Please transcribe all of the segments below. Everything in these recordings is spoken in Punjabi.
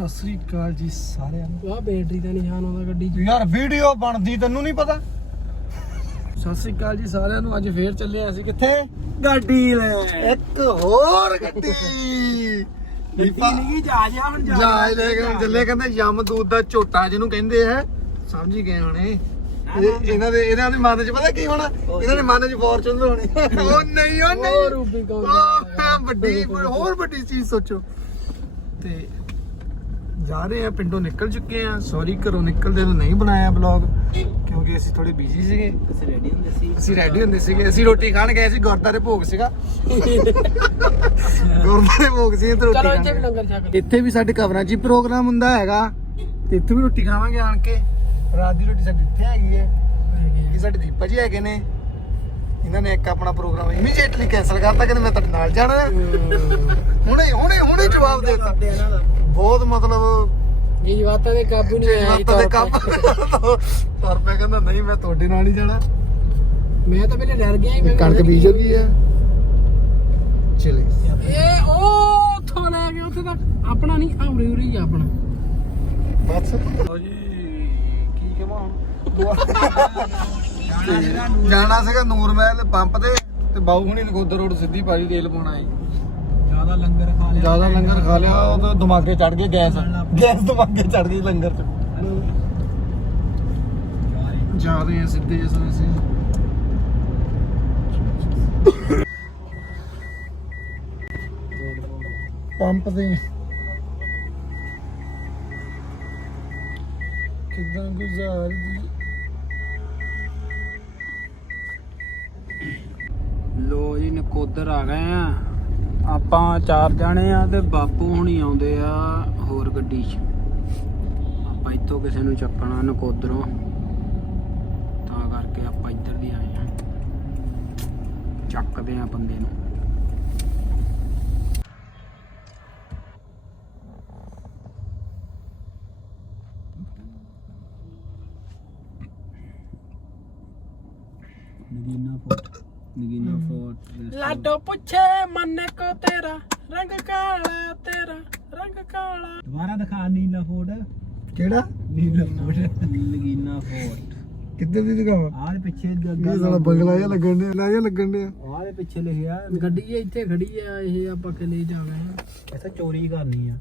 ਸਤਿ ਸ੍ਰੀ ਅਕਾਲ ਜੀ ਸਾਰਿਆਂ ਨੂੰ। ਆਹ ਬੈਟਰੀ ਦਾ ਨਿਸ਼ਾਨ ਆਉਂਦਾ ਗੱਡੀ 'ਚ। ਯਾਰ ਵੀਡੀਓ ਬਣਦੀ ਤੈਨੂੰ ਨਹੀਂ ਪਤਾ? ਸਤਿ ਸ੍ਰੀ ਅਕਾਲ ਜੀ ਸਾਰਿਆਂ ਨੂੰ ਅੱਜ ਫੇਰ ਚੱਲੇ ਆਂ ਅਸੀਂ ਕਿੱਥੇ? ਗੱਡੀ ਲੈ ਇੱਕ ਹੋਰ ਗੱਡੀ। ਗੱਡੀ ਨਹੀਂ ਜਾ ਜਾ ਹੁਣ ਜਾ ਜਹਾਜ਼ ਲੈ ਕੇ ਹੁਣ ਚੱਲੇ। ਕਹਿੰਦੇ ਯਮ ਦੂਤ ਦਾ ਝੋਟਾ ਜਿਹਨੂੰ ਕਹਿੰਦੇ ਆ। ਸਮਝ ਹੀ ਗਏ ਹੋਣੇ। ਇਹ- ਇਹਨਾਂ ਦੇ ਇਹਨਾਂ ਦੇ ਮਨ 'ਚ ਪਤਾ ਕੀ ਹੋਣਾ? ਇਹਨਾਂ ਦੇ ਮਨ 'ਚ ਫੋਰਚੂਨਰ ਹੋਣੀ। ਉਹ ਨਹੀਂ ਉਹ ਉਹ ਨਹੀਂ। ਰੂਬੀ ਕੌਣ ਉਹ ਵੱਡੀ ਹੋਰ ਵੱਡੀ ਚੀਜ਼ ਸੋਚੋ। ਤੇ ਜਾ ਰਹੇ ਆ ਪਿੰਡੋਂ ਨਿਕਲ ਚੁੱਕੇ ਆ ਸੌਰੀ ਘਰੋਂ ਨਿਕਲਦੇ ਨੂੰ ਨਹੀਂ ਬਣਾਇਆ ਬਲੌਗ ਕਿਉਂਕਿ ਅਸੀਂ ਥੋੜੇ ਬਿਜ਼ੀ ਸੀਗੇ। ਅਸੀਂ ਰੈਡੀ ਹੁੰਦੇ ਸੀ? ਅਸੀਂ ਰੈਡੀ ਹੁੰਦੇ ਸੀਗੇ। ਅਸੀਂ ਰੋਟੀ ਖਾਣ ਗਏ ਸੀ ਗੁਰਦਾਰੇ ਭੋਗ ਸੀਗਾ। ਗੁਰਦਾਰੇ ਭੋਗ ਸੀ ਤੇ ਰੋਟੀ ਚਲੋ ਇੱਥੇ ਵੀ। ਲੰਗਰ ਛਕ ਇੱਥੇ ਵੀ ਸਾਡੇ ਕਵਰਾਂ 'ਚ ਹੀ ਪ੍ਰੋਗਰਾਮ ਹੁੰਦਾ ਹੈਗਾ। ਤੇ ਇੱਥੇ ਵੀ ਰੋਟੀ ਖਾਵਾਂਗੇ ਆਣ ਕੇ। ਰਾਤ ਦੀ ਰੋਟੀ ਸਾਡੀ ਇੱਥੇ ਹੈਗੀ ਹੈ। ਇਹ ਸਾਡੇ ਦੀਪਾ ਜੀ ਹੈਗੇ ਨੇ। ਇਹਨਾਂ ਨੇ ਇੱਕ ਆਪਣਾ ਪ੍ਰੋਗਰਾਮ ਇਮੀਡੀਏਟਲੀ ਕੈਨਸਲ ਕਰਤਾ ਕਹਿੰਦੇ ਮੈਂ ਤੁਹਾਡੇ ਨਾਲ ਜਾਣਾ। ਹੁਣੇ ਹੁਣੇ ਹੁਣੇ ਜਵਾਬ ਦੇ ਦਿੱਤਾ। ਬਹੁਤ ਮਤਲਬ ਜੀ ਜਵਾਤਾ ਦੇ ਕਾਬੂ ਨਹੀਂ ਆਇਆ ਜੀ ਦੇ ਕੰਮ ਤੌਰ ਪਰ ਮੈਂ ਕਹਿੰਦਾ ਨਹੀਂ ਮੈਂ ਤੁਹਾਡੇ ਨਾਲ ਹੀ ਜਾਣਾ। ਮੈਂ ਤਾਂ ਪਹਿਲੇ ਡਰ ਗਿਆ ਹੀ ਮੈਂ ਕਣਕ ਬੀਜ ਹੋ ਗਈ ਹੈ ਚਲੇ। ਇਹ ਉਹ ਉੱਥੋਂ ਲੈ ਕੇ ਉੱਥੇ ਤੱਕ ਆਪਣਾ ਨਹੀਂ ਆਉਰੀ ਉਰੀ ਆ ਆਪਣਾ। ਬਸ। ਲੋ ਜੀ ਕੀ ਕਹਾਂ ਜਾਣਾ ਸੀਗਾ ਨੂਰ ਮਹਿਲ ਪੰਪ ਤੇ ਤੇ ਬਾਊ ਹੁਣੀ ਨਗੋਦਰ ਰੋਡ ਸਿੱਧੀ ਪਾਈ ਤੇਲ ਪਾਉਣਾ ਹੈ ਜ਼ਿਆਦਾ ਲੰਗਰ ਖਾ ਜ਼ਿਆਦਾ ਲੰਗਰ ਖਾ ਲਿਆ ਉਹ ਤਾਂ ਦਿਮਾਗੇ ਚੜ ਗਏ ਗੈਸ। ਗੈਸ ਦਿਮਾਗੇ ਚੜ ਗਈ ਲੰਗਰ ਚ। ਜਾ ਰਹੇ ਆ ਸਿੱਧੇ ਜਿਸ ਅਸੀਂ। ਪੰਪ ਤੇ। ਕਿਦਾਂ ਗੁਜ਼ਾਰਦੀ। ਲੋ ਆ ਗਏ ਆ। ਆਪਾਂ ਚਾਰ ਜਾਣੇ ਆ ਤੇ ਬਾਪੂ ਹੁਣੀ ਆਉਂਦੇ ਆ ਹੋਰ ਗੱਡੀ 'ਚ। ਆਪਾਂ ਇੱਥੋਂ ਕਿਸੇ ਨੂੰ ਚੱਕਣਾ ਨਕੋਦਰੋਂ। ਤਾਂ ਕਰਕੇ ਆਪਾਂ ਇੱਧਰ ਦੀ ਆਏ ਆ। ਚੱਕਦੇ ਆ ਬੰਦੇ ਨੂੰ। ਨਗੀਨਾ ਫੋਰਟ ਲਾਡੋ ਪੁੱਛੇ ਮੰਨੇ ਕੋ ਤੇਰਾ ਰੰਗ ਕਾਲਾ ਤੇਰਾ ਰੰਗ ਕਾਲਾ। ਦੁਬਾਰਾ ਦਿਖਾ ਨੀਲਾ ਫੋਰਟ ਕਿਹੜਾ? ਨੀਲਾ ਫੋਰਟ ਨਗੀਨਾ ਫੋਰਟ ਕਿੱਧਰ ਦੀ ਦਿਖਾਵਾਂ? ਆਹ ਦੇ ਪਿੱਛੇ ਇਹ ਸਾਲਾ ਬੰਗਲਾ ਜਿਹਾ ਲੱਗਣ ਡਿਆ ਲੈ ਜਿਹਾ ਲੱਗਣ ਡਿਆ। ਆਹ ਦੇ ਪਿੱਛੇ ਲਿਖਿਆ ਗੱਡੀ ਇਹ ਇੱਥੇ ਖੜੀ ਆ ਇਹ ਆਪਾਂ ਕਿਲੇ ਜਾ ਗਏ ਆ ਐਸਾ ਚੋਰੀ ਕਰਨੀ ਆ।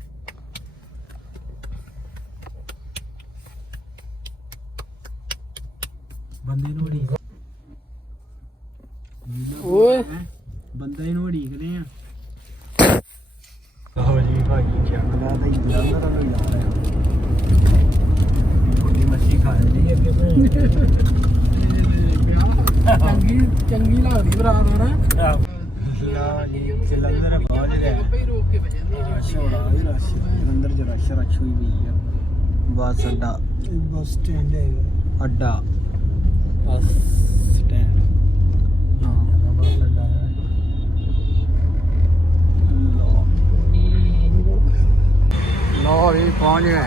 ਬੰਦੇ ਨੂੰ ਉਡੀਕ ਓਏ ਬੰਦੇ ਨੂੰ ਉਡੀਕਦੇ ਆ ਆਹੋ ਜੀ ਭਾਜੀ ਜੰਗਲਾ ਤਾਂ ਜੰਗਲਾ ਨੂੰ ਲਾ ਰਿਹਾ ਥੋੜੀ ਮੱਛੀ ਖਾ ਲਈ ਅੱਗੇ ਚੰਗੀ ਚੰਗੀ ਲੱਗਦੀ ਬਰਾਤ ਹਨਾ ਲਾ ਜੀ ਜਲੰਧਰ ਪਹੁੰਚ ਗਏ ਆਪੇ ਹੀ ਰੋਕ ਕੇ ਵਜੇ ਛੋੜਾ ਵੀ ਰਸ਼ ਜਲੰਧਰ ਚ ਰਸ਼ ਰਸ਼ ਹੋਈ ਵੀ ਆ। ਬੱਸ ਅੱਡਾ। ਬੱਸ ਸਟੈਂਡ ਹੈ ਅੱਡਾ। ਬੱਸ ਸਟੈਂਡ ਹਾਂ ਬੱਸ ਅੱਡਾ ਹੈ। ਲੋ ਲੋ ਵੀ ਪਹੁੰਚ ਗਏ।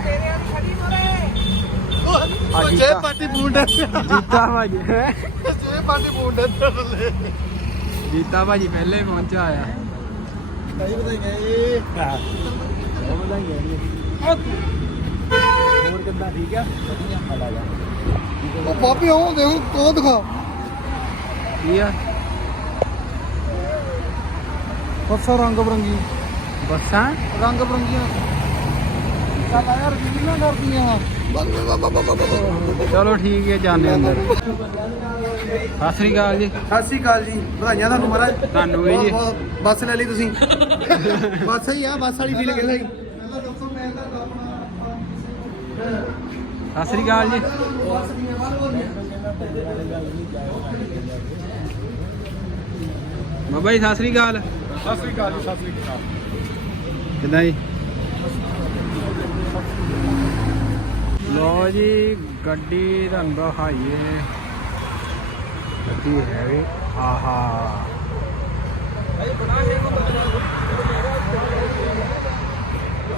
ਅੱਜ ਜੇ ਪਾਰਟੀ ਬੂੰਡ ਜੀਤਾ ਭਾਜੀ। ਜੇ ਪਾਰਟੀ ਬੂੰਡ ਥੱਲੇ ਜੀਤਾ ਭਾਜੀ ਪਹਿਲੇ ਹੀ ਪਹੁੰਚਿਆ ਆ ਨਹੀਂ ਬਤਾਈ ਗਏ ਉਹ ਵਧਾਈਆਂ ਹੋਰ ਕਿੱਦਾਂ? ਠੀਕ ਆ? ਵਧੀਆ ਫੜਾ ਜਾ ਉਹ ਪਾਪੀ ਉਹ ਦੇਖੋ ਕੋ ਦਿਖਾ। ਕੀ ਆ? ਬੱਸਾਂ ਰੰਗ ਬਰੰਗੀ ਬੱਸਾਂ? ਰੰਗ ਬਰੰਗੀਆਂ। ਚੱਲ ਆ ਯਾਰ ਕੀ ਨਾ ਕਰਦੀਆਂ ਚਲੋ ਠੀਕ ਹੈ ਜਾਣੇ ਅੰਦਰ। ਸਤਿ ਸ੍ਰੀ ਅਕਾਲ ਜੀ। ਸਤਿ ਸ਼੍ਰੀ ਅਕਾਲ ਜੀ। ਵਧਾਈਆਂ ਤੁਹਾਨੂੰ ਮਹਾਰਾਜ। ਤੁਹਾਨੂੰ ਵੀ ਜੀ ਬੱਸ ਲੈ ਲਈ ਤੁਸੀਂ। ਬੱਸ ਹੀ ਆ ਬੱਸ ਵਾਲੀ ਫੀਲ ਕਿਹਦਾ ਸਤਿ ਸ੍ਰੀ ਅਕਾਲ ਜੀ। ਬਾਬਾ ਜੀ ਸਤਿ ਸ੍ਰੀ ਅਕਾਲ। ਸਤਿ ਸ਼੍ਰੀ ਅਕਾਲ ਜੀ ਸਤਿ ਸ਼੍ਰੀ ਅਕਾਲ। ਕਿੱਦਾਂ ਜੀ? ਲੋ ਜੀ ਗੱਡੀ ਅੰਦਰ ਹਾਈਏ ਗੱਡੀ ਹੈਗੀ। ਆਹਾ।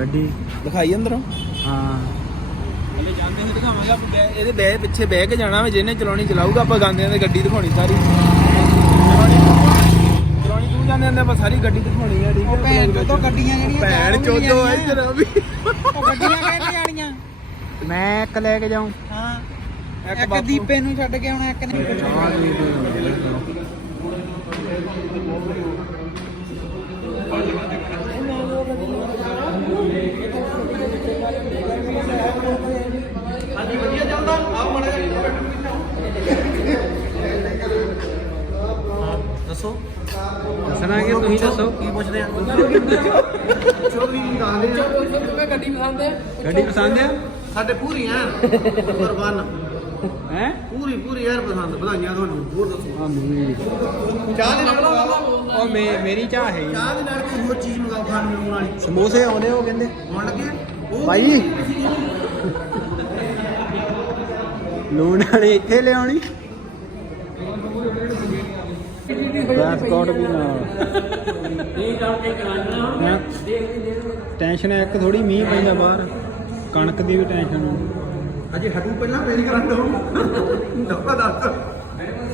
ਗੱਡੀ। ਦਿਖਾਈ ਅੰਦਰੋਂ? ਹਾਂ। ਹਲੇ ਜਾਂਦੇ ਹੋਏ ਦਿਖਾਵਾਂਗੇ ਆਪਾਂ ਬੈ- ਇਹਦੇ ਬੈ ਪਿੱਛੇ ਬਹਿ ਕੇ ਜਾਣਾ ਵਾ ਜਿਹਨੇ ਚਲਾਉਣੀ ਚਲਾਊਗਾ ਆਪਾਂ ਗਾਂਦਿਆਂ ਦੀ ਗੱਡੀ ਦਿਖਾਉਣੀ ਸਾਰੀ। ਚਲਾਉਣੀ ਚਲਾਉਣੀ ਤੂੰ ਜਾਂਦੇ ਹੁੰਦੇ ਆਪਾਂ ਸਾਰੀ ਗੱਡੀ ਦਿਖਾਉਣੀ ਆ ਠੀਕ ਹੈ ਭੈਣ ਚੋਦੋ ਗੱਡੀਆਂ ਜਿਹੜੀਆਂ ਭੈਣ ਚਾਰ ਚੋਦੋ ਹੋਈਆਂ ਇੱਧਰ ਆ ਵੀ। ਉਹ ਗੱਡੀਆਂ ਕਹਿੰਦੇ ਜਾਣੀਆਂ ਮੈਂ ਇੱਕ ਲੈ ਕੇ ਜਾਉਂ ਹਾਂ। ਇੱਕ। ਦੀਪੇ ਨੂੰ ਛੱਡ ਕੇ ਆਉਣਾ ਇੱਕ ਨੇ ਦੱਸੋ ਦੱਸਣਾ ਕਿ ਤੁਸੀਂ ਪੁੱਛਦੇ ਆ। ਗੱਡੀ ਪਸੰਦ ਆ? ਸਾਡੇ ਪੂਰੀਆਂ ਨੰਬਰ 1 ਹੈ? ਪੂਰੀ ਪੂਰੀ ਯਾਰ ਪਸੰਦ ਵਧਾਈਆਂ ਤੁਹਾਨੂੰ ਹੋਰ ਦੱਸੋ। ਉਹ ਚਾਹ ਦੇ ਨਾਲ ਮੇਰੀ ਚਾਹ ਹੈ ਚਾਹ ਦੇ ਨਾਲ ਕੋਈ ਹੋਰ ਚੀਜ਼ ਮੰਗਾਓ ਖਾਣ ਨੂੰ ਵਾਲੀ। ਸਮੋਸੇ ਆਉਂਦੇ ਉਹ ਕਹਿੰਦੇ। ਆਉਣ ਲੱਗੇ? ਉਹ ਭਾਈ। ਲੂਣ ਵਾਲੇ ਇੱਥੇ ਲਿਆਉਣੀ। ਪਾਸਪੋਰਟ ਵੀ ਨਾਲ ਹੈਂ? ਟੈਨਸ਼ਨ ਇੱਕ ਥੋੜੀ ਮੀਂਹ ਪੈਂਦਾ ਬਾਹਰ। ਕਣਕ ਦੀ ਵੀ ਟੈਨਸ਼ਨ ਅਜੇ ਹਟੂ ਪਹਿਲਾਂ ਪੇਜ ਕਰਾਂ ਦੋ ਡੱਬਾ ਦੱਸ।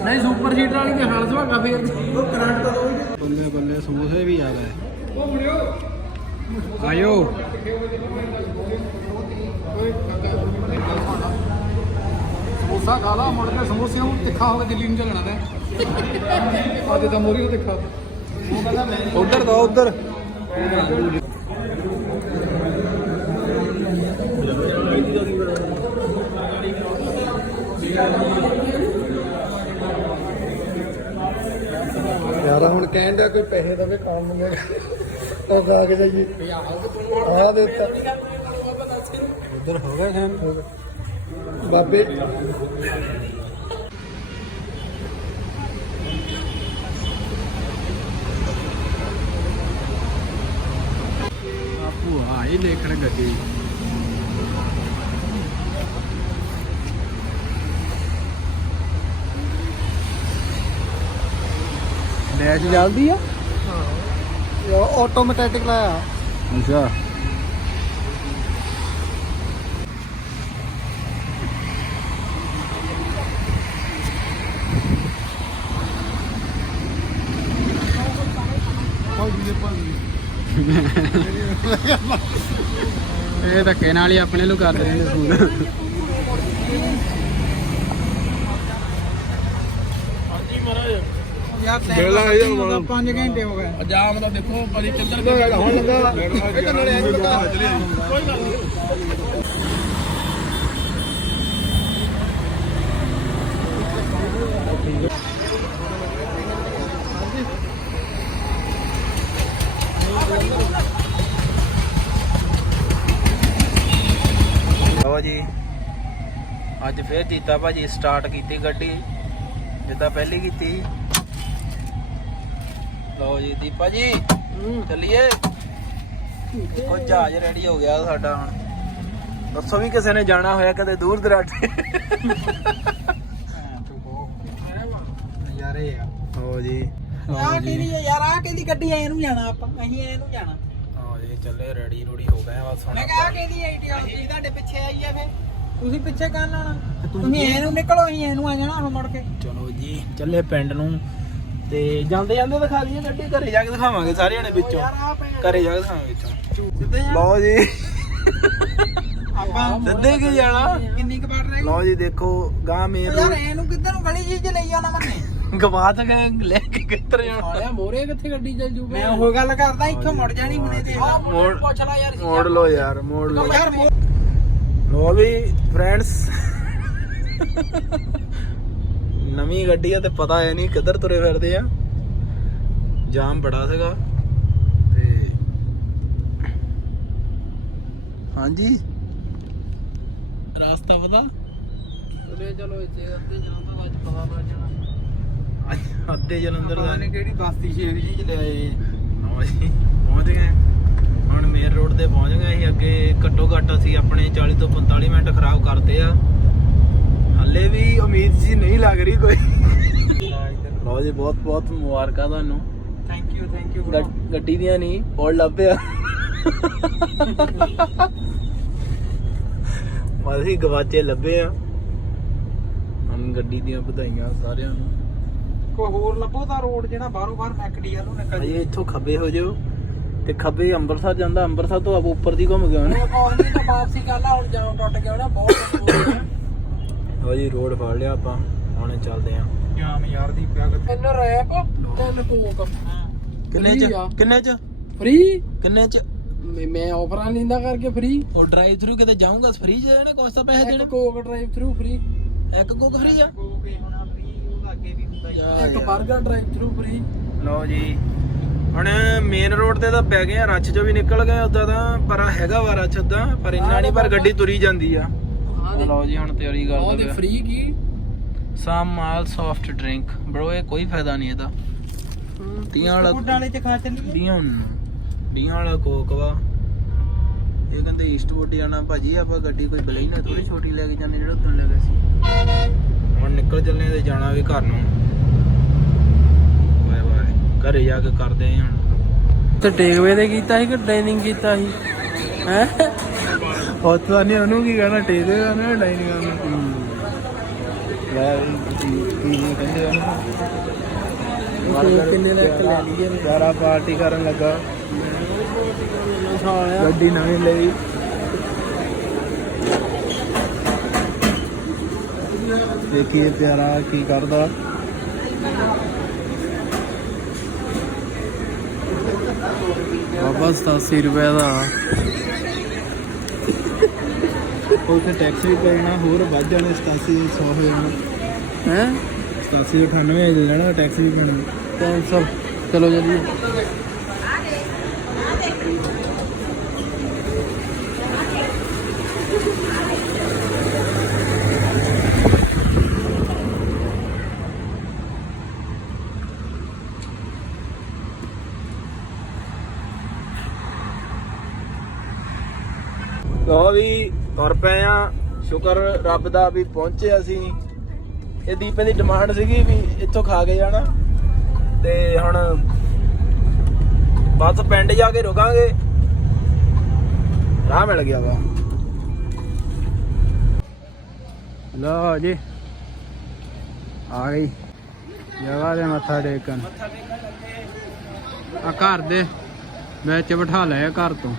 ਨਹੀਂ ਸੁਪਰ ਸੀਟਰ ਵਾਲੀ ਤੇ ਹਾਲ ਸੁਹਾਗਾ ਫੇਰ। ਉਹ ਕਰੰਟ ਦਾ ਦੋ ਬੱਲੇ ਬੱਲੇ ਸਮੋਸੇ ਵੀ ਆ ਗਏ। ਆਇਓ। ਸਮੋਸਾ ਖਾ ਲਾ ਮੁੜ ਕੇ ਸਮੋਸਿਆਂ ਨੂੰ ਤਿੱਖਾ ਹੋ ਕੇ ਦਿੱਲੀ ਨੂੰ ਚੱਲਣਾ ਤੇ। ਅੱਜ ਤਾਂ ਮੋਰੀ ਨੂੰ ਤਿੱਖਾ ਉਧਰ ਦੋ ਉਧਰ। ਯਾਰ, ਹੁਣ ਕਹਿਣ ਦਾ ਕੋਈ ਪੈਸੇ ਦਵੇ, ਖਾਣ ਨੂੰ ਮੇਰੇ ਉਹ ਗਾ ਕੇ ਜਾਈਏ। ਆ ਦੇ ਦਿੱਤਾ। ਉਧਰ ਹੋ ਗਿਆ ਬਾਬੇ। ਆਈ ਦੇਖਣ ਗੱਡੀ। ਡੈਸ਼ ਜਲਦੀ ਆ? ਆਟੋਮੈਟਿਕ ਲਾਇਆ। ਅੱਛਾ। ਇਹ ਧੱਕੇ ਨਾਲ ਹੀ ਆਪਣੇ ਨੂੰ ਕਰਦੇ ਰਹਿੰਦੇ ਫੋਨ ਯਾਰ ਵੇਲਾ ਇਹ ਟਾਈਮ 5 ਘੰਟੇ ਹੋ ਗਏ। ਜਾਮ ਦਾ ਦੇਖੋ ਕਦੀ ਕਿੱਧਰ ਹੁਣ ਲੱਗਾ ਇਹ ਤਾਂ ਨਾਲੇ ਐਂ ਲੱਗਾ ਲਓ ਜੀ ਜੀਤਾ ਭਾਜੀ ਸਟਾਰਟ ਕੀਤੀ ਗੱਡੀ। ਜਿੱਦਾਂ ਪਹਿਲੀ ਕੀਤੀ। ਲਓ ਜੀ ਦੀਪਾ ਜੀ ਚੱਲੀਏ। ਦੇਖੋ ਜਹਾਜ਼ ਰੈਡੀ ਹੋ ਗਿਆ ਸਾਡਾ ਹੁਣ। ਦੱਸੋ ਵੀ ਕਿਸੇ ਨੇ ਜਾਣਾ ਹੋਇਆ ਕਦੇ ਦੂਰ ਦਰਾਡੇ? ਨਜ਼ਾਰੇ ਆ। ਲਓ ਜੀ। ਆ ਕਿਹਦੀ ਯਾਰ ਆ ਕਿਹਦੀ ਗੱਡੀ ਐ ਨੂੰ ਜਾਣਾ ਆਪਾਂ ਅਸੀਂ ਐ ਨੂੰ ਜਾਣਾ। ਲਓ ਜੀ ਚੱਲੇ ਰੈਡੀ ਰੂੜੀ ਹੋ ਗਏ ਬਸ ਹੁਣ ਮੈਂ ਕਿਹਾ ਆ ਕਿਹਦੀ ਆਈਡੀਆ ਤੁਹਾਡੇ ਪਿੱਛੇ ਆਈ ਆ ਫੇ ਤੁਸੀਂ ਪਿੱਛੇ ਕਾਹਨ ਆਉਣਾ ਤੁਸੀਂ ਐ ਨੂੰ ਨਿਕਲੋ ਅਸੀਂ ਐ ਨੂੰ ਆ ਜਾਣਾ ਹੁਣ ਮੁੜ ਕੇ। ਚਲੋ ਜੀ ਚੱਲੇ ਪਿੰਡ ਨੂੰ। ਤੇ ਜਾਂਦੇ ਜਾਂਦੇ ਦਿਖਾ ਦਈਏ ਗੱਡੀ ਘਰੇ ਜਾ ਕੇ ਦਿਖਾਵਾਂਗੇ ਸਾਰੇ ਜਣੇ ਵਿੱਚੋਂ। ਘਰੇ ਜਾ ਕੇ ਦਿਖਾਵਾਂਗੇ ਵਿੱਚੋਂ। ਸਿੱਧੇ ਲਓ ਜੀ। ਆਪਾਂ ਸਿੱਧੇ ਕੀ ਜਾਣਾ? ਕਿੰਨੀ ਕੁ ਵਾਰ ਰਹਿ ਗਈ? ਲਓ ਜੀ ਦੇਖੋ ਗਾਂ ਮੇਨ ਯਾਰ ਐ ਨੂੰ ਕਿੱਧਰ ਨੂੰ ਗਲੀ ਜੀ ਚ ਲਈ ਜਾਣਾ ਮੰਨੇ ਗਵਾ ਤਾਂ ਗਏ ਲੈ ਕੇ ਕਿੱਧਰ ਜਾਣਾ? ਆਲਿਆ ਮੋਰੇ ਕਿੱਥੇ ਗੱਡੀ ਚੱਲ ਜੂਗਾ? ਮੈਂ ਉਹ ਗੱਲ ਕਰਦਾ ਇੱਥੋਂ ਮੁੜ ਜਾਣੀ ਹੁਣੇ ਤੇ। ਮੋੜ ਪੁੱਛ ਲੈ ਯਾਰ ਮੋੜ ਲਓ ਯਾਰ ਮੋੜ ਯਾਰ ਮੋੜ ਲੋ ਵੀ ਫਰੈਂਡਸ ਨਵੀਂ ਗੱਡੀ ਆ ਤੇ ਪਤਾ ਹੈ ਨਹੀਂ ਕਿੱਧਰ ਤੁਰੇ ਫਿਰਦੇ ਆ। ਜਾਮ ਬੜਾ ਸੀਗਾ। ਤੇ ਹਾਂਜੀ। ਰਾਸਤਾ ਪਤਾ? ਚਲੇ ਚਲੋ ਇੱਥੇ ਅੱਧੇ ਜਾਂਦਾ ਅੱਜ ਪਤਾ ਲੱਗ ਜਾਣਾ। ਅੱਧੇ ਜਲੰਧਰ ਦਾ। ਪਤਾ ਨਹੀਂ ਕਿਹੜੀ ਬਸਤੀ ਸ਼ੇਰ ਜੀ ਚ ਲੈ ਆਏ ਲਓ ਜੀ ਪਹੁੰਚ ਗਏ। ਹੁਣ ਮੇਨ ਰੋਡ ਤੇ ਪਹੁੰਚ ਗਏ ਅਸੀਂ ਅੱਗੇ ਘੱਟੋ ਘੱਟ ਅਸੀਂ ਆਪਣੇ 40 ਤੋਂ 45 ਮਿੰਟ ਖਰਾਬ ਕਰਦੇ ਆ। ਹੱਲੇ ਵੀ ਉਮੀਦ ਜੀ ਨਹੀਂ ਲੱਗ ਰਹੀ ਕੋਈ। ਲਓ ਜੀ ਬਹੁਤ ਬਹੁਤ ਮੁਬਾਰਕਾਂ ਤੁਹਾਨੂੰ। ਥੈਂਕ ਯੂ ਥੈਂਕ ਯੂ ਗੱਡ- ਦੀਆਂ ਨਹੀਂ ਪੌੜ ਲੱਭਿਆ ਅਸੀਂ ਗਵਾਚੇ ਲੱਭੇ ਆ। ਹੁਣ ਗੱਡੀ ਦੀਆਂ ਵਧਾਈਆਂ ਸਾਰਿਆਂ ਨੂੰ। ਕੋਈ ਹੋਰ ਲੱਭੋ ਤਾਂ ਰੋਡ ਜਿਹੜਾ ਬਾਹਰੋਂ ਬਾਹਰ ਮੈਕਡੀ ਵੱਲੋਂ ਨਿਕਲ ਅਜੇ ਇੱਥੋਂ ਖੱਬੇ ਹੋ ਜਾਓ। ਤੇ ਖੱਬੇ ਅੰਮ੍ਰਿਤਸਰ ਜਾਂਦਾ ਅੰਮ੍ਰਿਤਸਰ ਤੋਂ ਆਪ ਉੱਪਰ ਦੀ ਘੁੰਮ ਗਿਆ ਨਾ ਕੋਈ ਨਹੀਂ ਤਾਂ ਵਾਪਸੀ ਕਰ ਲਾ ਹੁਣ ਜਦੋਂ ਟੁੱਟ ਗਿਆ ਨਾ ਬਹੁਤ ਲਓ ਜੀ ਰੋਡ ਫੜ ਲਿਆ ਆਪਾਂ ਹੁਣੇ ਚੱਲਦੇ ਆ ਜਾਮ ਯਾਰ ਦੀ ਪਿਆ ਤਿੰਨ ਰੈਪ ਤਿੰਨ ਕੋਕ ਕਿੰਨੇ ਚ। ਕਿੰਨੇ ਚ? ਫ੍ਰੀ? ਕਿੰਨੇ ਚ? ਮੈਂ ਆਫਰਾਂ ਲੈਂਦਾ ਕਰਕੇ ਫ੍ਰੀ। ਉਹ ਡਰਾਈਵ ਥਰੂ ਕਿਤੇ ਜਾਊਂਗਾ ਫ੍ਰੀ ਚ ਦੇਣੇ ਕੁਛ ਤਾਂ ਪੈਸੇ ਇੱਕ ਦੇਣੇ। Coke drive through free. ਇੱਕ ਕੋਕ ਫ੍ਰੀ ਆ? ਕੋਕ ਹੋਣਾ ਫ੍ਰੀ ਉਹਦਾ ਅੱਗੇ ਵੀ ਹੁੰਦਾ ਯਾਰ। ਇੱਕ 버ਗਰ ਡਰਾਈਵ ਥਰੂ ਫ੍ਰੀ। ਲਓ ਜੀ। ਹੁਣ ਮੇਨ ਰੋਡ ਤੇ ਤਾਂ ਪੈ ਗਏ ਆ ਰੱਛ ਚੋਂ ਵੀ ਨਿਕਲ ਗਏ ਉਦਾਂ ਤਾਂ ਪਰ ਹੈਗਾ ਵਾ ਰੱਛ ਉਦਾਂ ਪਰ ਇੰਨਾ ਨਹੀਂ ਪਰ ਗੱਡੀ ਤੁਰੀ ਜਾਂਦੀ ਆ। ਲਓ ਜੀ ਹੁਣ ਤਿਆਰੀ ਕਰਦੇ ਫ੍ਰੀ ਕੀ? ਸਮ ਮਾਲ ਸੌਫਟ ਡਰਿੰਕ ਬ్రో ਇਹ ਕੋਈ ਫਾਇਦਾ ਨਹੀਂ ਇਹਦਾ। ਤੀਆਂ ਵਾਲਾ ਵਾਲੇ ਚ ਖਾ ਚੱਲੀਏ ਡੀਆਂ ਡੀਆਂ ਵਾਲਾ ਕੋਕ ਵਾ। ਇਹ ਕਹਿੰਦੇ ਈਸਟਵੁੱਡ ਜਾਣਾ ਭਾਜੀ ਆਪਾਂ ਗੱਡੀ ਕੋਈ ਬਲੇਨਰ ਥੋੜੀ ਛੋਟੀ ਲੈ ਕੇ ਜਾਂਦੇ ਜਿਹੜਾ ਉਦੋਂ ਲੈ ਗਏ ਸੀ। ਹੁਣ ਨਿਕਲ ਚੱਲੇ ਤੇ ਜਾਣਾ ਵੀ ਘਰ ਨੂੰ। ਘਰੇ ਜਾ ਕੇ ਕਰਦੇ ਆਂ ਹੁਣ। ਤੇ ਟੇਕਵੇ ਦੇ ਕੀਤਾ ਸੀ ਕਿ ਟ੍ਰੇਨਿੰਗ ਕੀਤਾ ਸੀ? ਹੈ? ਪਤਾ ਨਹੀਂ ਉਹਨੂੰ ਕੀ ਕਹਿਣਾ ਡਾਈਨਿੰਗ ਕੀ ਕੀ ਕਹਿੰਦੇ ਉਹਨੂੰ? ਕਿੰਨੇ ਦਾ ਲੈ ਲਈਏ? ਸਾਰਾ ਪਾਰਟੀ ਕਰਨ ਲੱਗਾ। ਗੱਡੀ ਨਵੀਂ ਲਈ। ਦੇਖੀਏ ਪਿਆਰਾ ਕੀ ਕਰਦਾ। ਬਾਬਾ 87 ਰੁਪਏ ਦਾ। ਉਹ ਤੇ ਟੈਕਸ ਵੀ ਕਰਨਾ ਹੋਰ ਵੱਧ ਜਾਣੇ 87 100 ਹੋ ਜਾਣਾ। ਹੈ? 87 98 ਦੇ ਜਾਣਾ ਟੈਕਸ ਵੀ ਕੈਂਸਲ ਚਲੋ ਜਲਦੀ ਲੋ ਵੀ ਤੁਰ ਪਏ ਆ। ਸ਼ੁਕਰ ਰੱਬ ਦਾ ਵੀ ਪਹੁੰਚੇ ਅਸੀਂ। ਇਹ ਦੀਪੇ ਦੀ ਡਿਮਾਂਡ ਸੀਗੀ ਵੀ ਇੱਥੋਂ ਖਾ ਕੇ ਜਾਣਾ। ਤੇ ਹੁਣ ਬਸ ਪਿੰਡ ਜਾ ਕੇ ਰੁਕਾਂਗੇ। ਰਾਹ ਮਿਲ ਗਿਆ ਵਾ। ਲਓ ਜੀ। ਆ ਗਈ। ਜਗ੍ਹਾ ਦੇ ਮੱਥਾ ਟੇਕਣ। ਆ ਘਰ ਦੇ ਵਿੱਚ ਬਿਠਾ ਲਿਆ ਘਰ ਤੋਂ।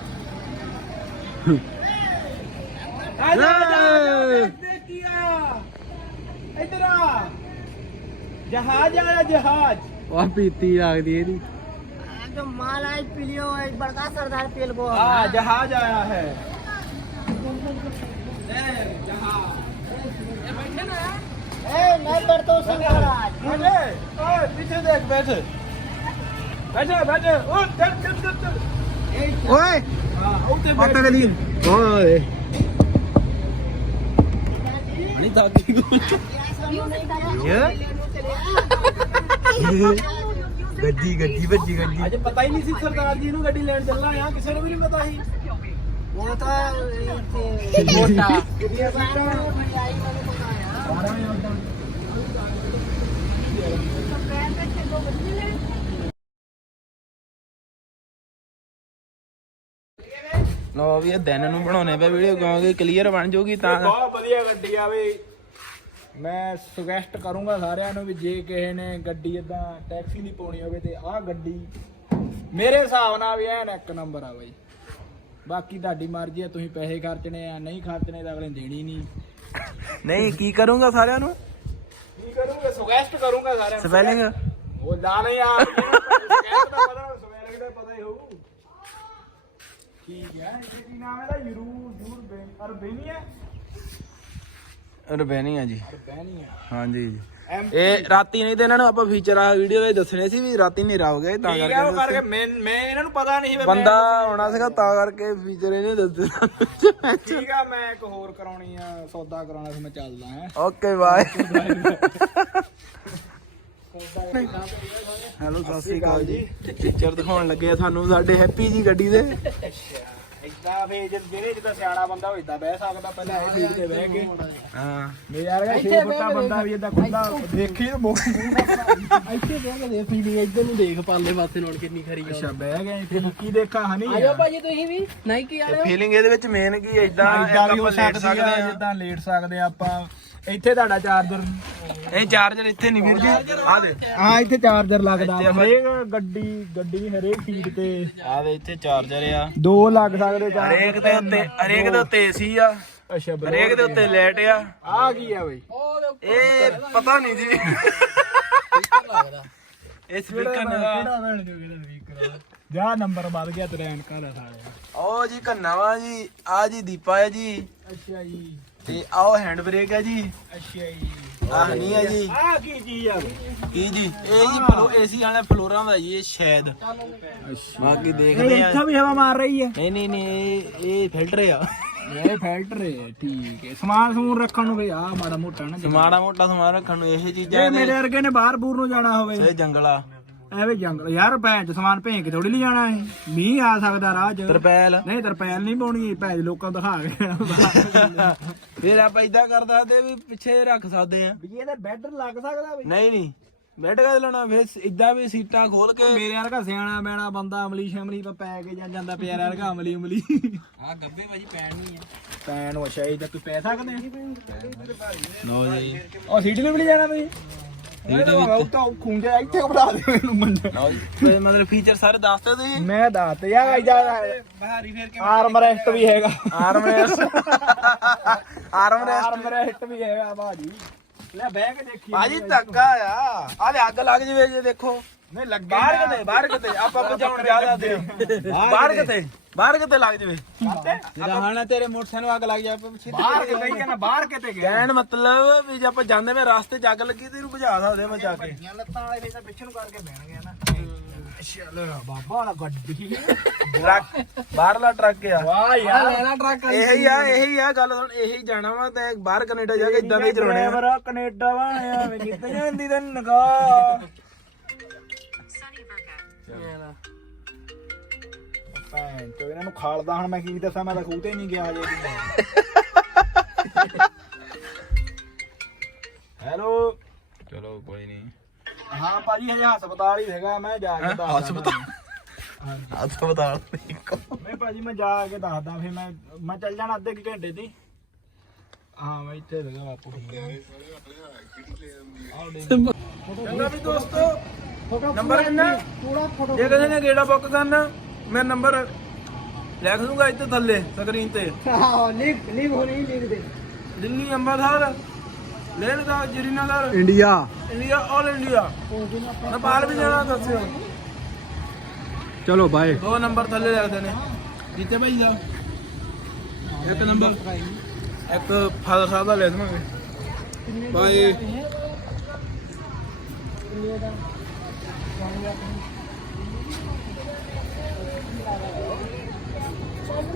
हाँ। जहाज़ आया जहाज़। वहाँ पीती लाग दी हाँ, तो माल आए पीलियो एक बड़का सरदार पेल को। हाँ जहाज़ आया है। ए जहाज़। ए बैठे ना ए मैं करता हूँ ए पीछे देख बैठे। बैठे बैठे। ओ चल चल चल ओए हाँ उठे ओए। ਨਹੀਂ ਦਾਦੀ ਗੱਡੀ ਗੱਡੀ ਵੱਜੀ ਗੱਡੀ। ਅੱਜ ਪਤਾ ਹੀ ਨਹੀਂ ਸੀ ਸਰਦਾਰ ਜੀ ਨੂੰ ਗੱਡੀ ਲੈਣ ਚੱਲਣਾ ਆ ਕਿਸੇ ਨੂੰ ਵੀ ਨਹੀਂ ਪਤਾ ਸੀ। ਉਹ ਤਾਂ ਇੱਥੇ ਮੋਟਾ। ਕਿੰਨੀਆਂ ਸਾਲਾਂ 12 ਵਜੇ ਲੋ ਵੀ ਇਹ ਦਿਨ ਨੂੰ ਬਣਾਉਣੇ ਪਏ ਵੀਡੀਓ ਕਿਉਂਕਿ ਕਲੀਅਰ ਬਣ ਜਾਊਗੀ ਤਾਂ ਬਹੁਤ ਵਧੀਆ ਗੱਡੀ ਆ ਵੀ ਮੈਂ ਸੁਜੈਸਟ ਕਰੂੰਗਾ ਸਾਰਿਆਂ ਨੂੰ ਵੀ ਜੇ ਕਿਸੇ ਨੇ ਗੱਡੀ ਇਦਾਂ ਟੈਕਸੀ ਦੀ ਪਾਉਣੀ ਹੋਵੇ ਤੇ ਆਹ ਗੱਡੀ ਮੇਰੇ ਹਿਸਾਬ ਨਾਲ ਵੀ ਐਨ ਇੱਕ ਨੰਬਰ ਆ ਬਾਈ। ਬਾਕੀ ਤੁਹਾਡੀ ਮਰਜ਼ੀ ਆ ਤੁਸੀਂ ਪੈਸੇ ਖਰਚਣੇ ਆ ਨਹੀਂ ਖਰਚਣੇ ਤਾਂ ਅਗਲੇ ਨੇ ਦੇਣੀ ਨਹੀਂ। ਨਹੀਂ ਕੀ ਕਰੂੰਗਾ ਸਾਰਿਆਂ ਨੂੰ? ਕੀ ਕਰੂੰਗਾ? ਸੁਜੈਸਟ ਕਰੂੰਗਾ ਸਾਰਿਆਂ ਨੂੰ। ਸਪੈਲਿੰਗ ਉਹ ਲਾ ਨਹੀਂ ਆ। ਸੁਜੈਸਟ ਦਾ ਪਤਾ ਸਵੈਲਿੰਗ ਦਾ ਪਤਾ ਹੀ ਹੋਊ। ਠੀਕ ਹੈ ਇਹ ਕੀ ਨਾਮ ਹੈ ਦਾ ਯੂਰੂ ਯੂਰ ਬੈਨ ਅਰਬੇਨੀਆ? ਰਬੈਨੀ ਆ ਜੀ। ਅਰਬੇਨੀਆ। ਹਾਂਜੀ ਇਹ ਰਾਤੀ ਨਹੀਂ ਤੇ ਇਹਨਾਂ ਨੂੰ ਆਪਾਂ ਫੀਚਰ ਆ ਵੀਡੀਓ ਵਿੱਚ ਦੱਸਣੇ ਸੀ ਵੀ ਰਾਤੀ ਹਨੇਰਾ ਹੋ ਗਿਆ ਤਾਂ ਠੀਕ ਹੈ ਉਹ ਕਰਕੇ ਕਰਕੇ ਮੈਂ ਮੈਂ ਇਹਨਾਂ ਨੂੰ ਪਤਾ ਨਹੀਂ ਸੀ ਵੀ ਮੈਂ- ਬੰਦਾ ਆਉਣਾ ਸੀਗਾ ਤਾਂ ਕਰਕੇ ਫੀਚਰ ਇਹਨੇ ਦੱਸਣਾ ਠੀਕ ਆ ਮੈਂ ਇੱਕ ਹੋਰ ਕਰਾਉਣੀ ਆ ਸੌਦਾ ਕਰਾਉਣਾ ਸੀ ਮੈਂ ਚੱਲਦਾ ਹਾਂ। ਓਕੇ ਬਾਏ ਹੈਲੋ ਸਤਿ ਸ਼੍ਰੀ ਅਕਾਲ ਜੀ। ਫੀਚਰ ਦਿਖਾਉਣ ਲੱਗੇ ਆ ਸਾਨੂੰ ਸਾਡੇ ਹੈਪੀ ਜੀ ਗੱਡੀ ਦੇ। ਇਦਾਂ ਫੇ ਜਿਹੜੇ ਜਿੱਦਾਂ ਸਿਆਣਾ ਬੰਦਾ ਉਹ ਇਦਾਂ ਬਹਿ ਸਕਦਾ ਪਹਿਲਾਂ ਇਹ ਸੀਟ ਤੇ ਬਹਿ ਕੇ। ਹਾਂ। ਮੇਰੇ ਯਾਰ ਇਹ 6 ਫੁੱਟਾ ਬੰਦਾ ਵੀ ਇਦਾਂ ਖੁੱਲਾ ਦੇਖੀ ਤੇ ਮੋਹ ਇੱਥੇ ਬਹਿ ਕੇ ਦੇ ਫੀਲਿੰਗ ਇੱਧਰ ਨੂੰ ਦੇਖ ਪਾਲੇ ਪਾਸੇ ਨਾਲ ਕਿੰਨੀ ਖਰੀ ਆ ਅੱਛਾ ਬਹਿ ਗਏ ਇੱਥੇ ਕੀ ਦੇਖਾ ਹਨੀ? ਆਜੋ ਭਾਜੀ ਤੁਸੀਂ ਵੀ ਨਾਈਕੀ ਵਾਲੇ ਫੀਲਿੰਗ ਇਹਦੇ ਵਿੱਚ ਮੇਨ ਕੀ ਇਦਾਂ ਇਦਾਂ ਵੀ ਹੋ ਸਕਦੀ ਆ। ਜਿੱਦਾਂ ਲੇਟ ਸਕਦੇ ਆ ਆਪਾਂ। ਇੱਥੇ ਤੁਹਾਡਾ ਚਾਰਜਰ। ਇਹ ਚਾਰਜਰ ਇੱਥੇ ਨਹੀਂ ਵੀਰ ਜੀ। ਆ ਦੇ। ਹਾਂ ਇੱਥੇ ਚਾਰਜਰ ਲੱਗਦਾ। ਹਰੇਕ ਗੱਡੀ ਗੱਡੀ ਹਰੇਕ ਸੀਟ ਤੇ ਆ ਦੇ ਇੱਥੇ ਚਾਰਜਰ ਆ। ਦੋ ਲੱਗ ਸਕਦੇ ਚਾਰ। ਹਰੇਕ ਦੇ ਉੱਤੇ ਹਰੇਕ ਦੇ ਉੱਤੇ ਏਸੀ ਆ। ਅੱਛਾ ਹਰੇਕ ਦੇ ਉੱਤੇ ਲਾਈਟ ਆ। ਆ ਕੀ ਆ ਬਈ? ਇਹ ਪਤਾ ਨਹੀਂ ਜੀ। ਇਹ ਸਪੀਕਰ ਨਾ ਜੋ ਨੰਬਰ ਵੱਧ ਗਿਆ ਤੇਰੇ ਐਨਕਾਂ ਦਾ ਸਾਲਿਆ। ਉਹ ਜੀ ਕੰਨਾਵਾ ਜੀ। ਆ ਜੀ ਦੀਪਾ ਹੈ ਜੀ। ਅੱਛਾ ਜੀ। ਤੇ ਆਓ ਹੈਂਡ ਬ੍ਰੇਕ ਹੈ ਜੀ। ਅੱਛਾ ਜੀ। ਆ ਹਨੀ ਹੈ ਜੀ। ਆ ਕੀ ਚੀਜ਼ ਆ? ਕੀ ਜੀ? ਇਹ ਜੀ ਫਲੋ ਏਸੀ ਵਾਲਾ ਫਲੋਰਾਂ ਦਾ ਜੀ ਇਹ ਸ਼ਾਇਦ। ਬਾਕੀ ਦੇਖਦੇ ਆ। ਇੱਥੋਂ ਵੀ ਹਵਾ ਮਾਰ ਰਹੀ ਹੈ। ਨਹੀਂ ਨਹੀਂ ਨਹੀਂ ਇਹ ਫਿਲਟਰ ਆ। ਇਹ ਫਿਲਟਰ ਹੈ ਠੀਕ ਹੈ ਸਮਾਨ ਸਮੂਨ ਰੱਖਣ ਨੂੰ ਵੀ ਆ ਮਾੜਾ ਮੋਟਾ ਨਾ ਮਾੜਾ ਮੋਟਾ ਸਮਾਨ ਰੱਖਣ ਨੂੰ ਇਹ ਚੀਜ਼ਾਂ ਇਹ ਮੇਰੇ ਵਰਗੇ ਨੇ ਬਾਹਰ ਬੂਰ ਨੂੰ ਜਾਣਾ ਹੋਵੇ। ਇਹ ਜੰਗਲ ਐਵੇਂ ਜੰਗਲ ਯਾਰ ਭੈਣ ਚ ਸਮਾਨ ਭੇਂ ਕੇ ਥੋੜੀ ਲਈ ਜਾਣਾ ਹੈ ਮੀਂਹ ਆ ਸਕਦਾ ਰਾਹ 'ਚ। ਤਰਪੈਲ। ਨਹੀਂ ਤਰਪੈਲ ਨਹੀਂ ਪਾਉਣੀ ਭੈਣ ਲੋਕਾਂ ਨੂੰ ਦਿਖਾ ਕੇ। ਫਿਰ ਆਪਾਂ ਇਦਾਂ ਕਰ ਸਕਦੇ ਵੀ ਪਿੱਛੇ ਰੱਖ ਸਕਦੇ ਆ ਵੀ ਇਹਦੇ ਬੈੱਡ ਲੱਗ ਸਕਦਾ ਵੀ। ਨਹੀਂ ਨਹੀਂ। ਬੈੱਡ ਕਾ ਲੈਣਾ ਫਿਰ ਇਦਾਂ ਵੀ ਸੀਟਾਂ ਖੋਲ ਕੇ ਮੇਰੇ ਵਰਗਾ ਸਿਆਣਾ ਬੈਣਾ ਬੰਦਾ ਅਮਲੀ ਸ਼ਮਲੀ ਪਾ ਪੈ ਕੇ ਜਾਂ ਜਾਂਦਾ ਪਿਆਰ ਵਰਗਾ ਅਮਲੀ ਉਮਲੀ ਆ ਗੱਬੇ ਭਾਜੀ ਪੈਣ ਨਹੀਂ ਆ ਪੈਣ ਇਹ ਤਾਂ ਕੋਈ ਪੈ ਸਕਦੇ ਆ? ਲੋ ਜੀ ਉਹ ਸੀਟ ਵੀ ਨਹੀਂ ਜਾਣਾ ਤੁਸੀਂ? ਸੀਟ ਉਹ ਤਾਂ ਖੁੰਝੇ ਇੱਥੇ ਕਪੜਾ ਦੇ ਮੈਨੂੰ ਮੰਨ ਲਓ ਜੀ ਤੇ ਮਤਲਬ ਫੀਚਰ ਸਾਰੇ ਦੱਸਦੇ ਤੁਸੀਂ। ਮੈਂ ਦੱਸ ਤੇ ਯਾਰ ਇਜਾ ਬਾਹਰੀ ਫੇਰ ਕੇ ਆਰਮ ਰੈਸਟ ਵੀ ਹੈਗਾ। Arm rest arm rest arm rest ਵੀ ਹੈਗਾ ਬਾਜੀ ਲੈ ਬਹਿ ਕੇ ਦੇਖੀ ਧੱਕਾ ਆ। ਆ ਦੇ ਅੱਗ ਲੱਗ ਜਵੇ ਜੇ ਦੇਖੋ। ਨਹੀਂ ਲੱਗੇ ਬਾਹਰ ਕਿਤੇ ਬਾਹਰ ਕਿਤੇ ਆਪਾਂ ਬਚਾਉਣ ਜ਼ਿਆਦਾ ਦੇ ਬਾਹਰ ਕਿਤੇ। ਬਾਹਰ ਕਿਤੇ ਲੱਗ ਜਵੇ। ਜਿਹੜਾ ਹਾਣਾ ਤੇਰੇ ਮੋਟਰਸਾਈਕਲ ਨੂੰ ਅੱਗ ਲੱਗ ਜਾ ਪਿੱਛੇ ਬਾਹਰ ਕਿਤੇ ਨਹੀਂ ਜਾਣਾ ਬਾਹਰ ਕਿਤੇ ਗਿਆ। ਕਹਿਣ ਮਤਲਬ ਵੀ ਜੇ ਆਪਾਂ ਜਾਂਦੇ ਮੈਂ ਰਸਤੇ 'ਚ ਅੱਗ ਲੱਗੀ ਤੇ ਇਹਨੂੰ ਬੁਝਾ ਸਕਦੇ ਆ ਬਚਾ ਕੇ। ਲੱਤਾਂ ਵਾਲੇ ਵੀ ਤਾਂ ਪਿੱਛੇ ਨੂੰ ਕਰਕੇ ਬਹਿਣਗੇ ਨਾ। ਚੱਲ ਬਾਬਾ ਵਾਲਾ ਗੱਡੀ। ਟਰੱਕ ਬਾਹਰਲਾ ਟਰੱਕ ਆ। ਵਾਹ ਯਾਰ। ਲੈਣਾ ਟਰੱਕ ਇਹੀ ਆ ਇਹੀ ਆ ਗੱਲ ਸੁਣ ਇਹੀ ਜਾਣਾ ਵਾ ਤੇ ਬਾਹਰ ਕੈਨੇਡਾ ਜਾ ਕੇ ਇਦਾਂ ਦੇ ਚਲਾਉਣੇ ਆ। ਕੈਨੇਡਾ ਕਿੱਥੇ ਜਾਂਦੀ ਤੈਨੂੰ ਭੈਣ ਚੋ ਇਹਨਾਂ ਨੂੰ ਖਾਲਦਾ ਹੁਣ ਮੈਂ ਕੀ ਦੱਸਾਂ ਮੈਂ ਤਾਂ ਖੂਹ ਤੇ ਨਹੀਂ ਗਿਆ ਹਜੇ। ਹੈਲੋ। ਚਲੋ ਕੋਈ ਨਹੀਂ ਹਾਂ ਭਾਜੀ ਹਜੇ ਹਸਪਤਾਲ ਹੀ ਹੈਗਾ ਮੈਂ ਜਾ ਕੇ ਦੱਸਦਾ ਹਸਪਤਾਲ? ਹਸਪਤਾਲ ਨਹੀਂ ਭਾਜੀ ਮੈਂ ਜਾ ਕੇ ਦੱਸਦਾ ਫਿਰ ਮੈਂ ਮੈਂ ਚੱਲ ਜਾਣਾ ਅੱਧੇ ਕੁ ਘੰਟੇ ਦੀ। ਹਾਂ ਮੈਂ ਇੱਥੇ ਹੈਗਾ ਬਾਪੂ ਚੰਗਾ ਵੀ ਦੋਸਤੋ। ਨੰਬਰ ਕਿੰਨਾ ਪੂਰਾ ਫੋਟੋ ਜੇ ਕਿਸੇ ਨੇ ਗੇੜਾ ਬੁੱਕ ਕਰਨਾ ਮੈਂ ਨੰਬਰ ਲਿਖ ਦੂੰਗਾ ਇੱਥੇ ਥੱਲੇ ਸਕਰੀਨ ਤੇ। ਆਹੋ ਲਿਖ ਲਿਖ ਹੋਣੀ ਲਿਖ ਦੇ Delhi Amritsar Leh Ladakh Srinagar. India. India all India Nepal ਵੀ ਜਾਣਾ ਦੱਸਿਓ। ਚਲੋ ਬਾਏ ਦੋ ਨੰਬਰ ਥੱਲੇ ਲਿਖਦੇ ਨੇ। ਜਿੱਤੇ ਭਾਈ ਜਾ। ਇੱਕ ਨੰਬਰ। ਇੱਕ ਫਾਦਰ ਸਾਹਿਬ ਦਾ ਲੈ ਦਵਾਂਗੇ। Bye Yeah.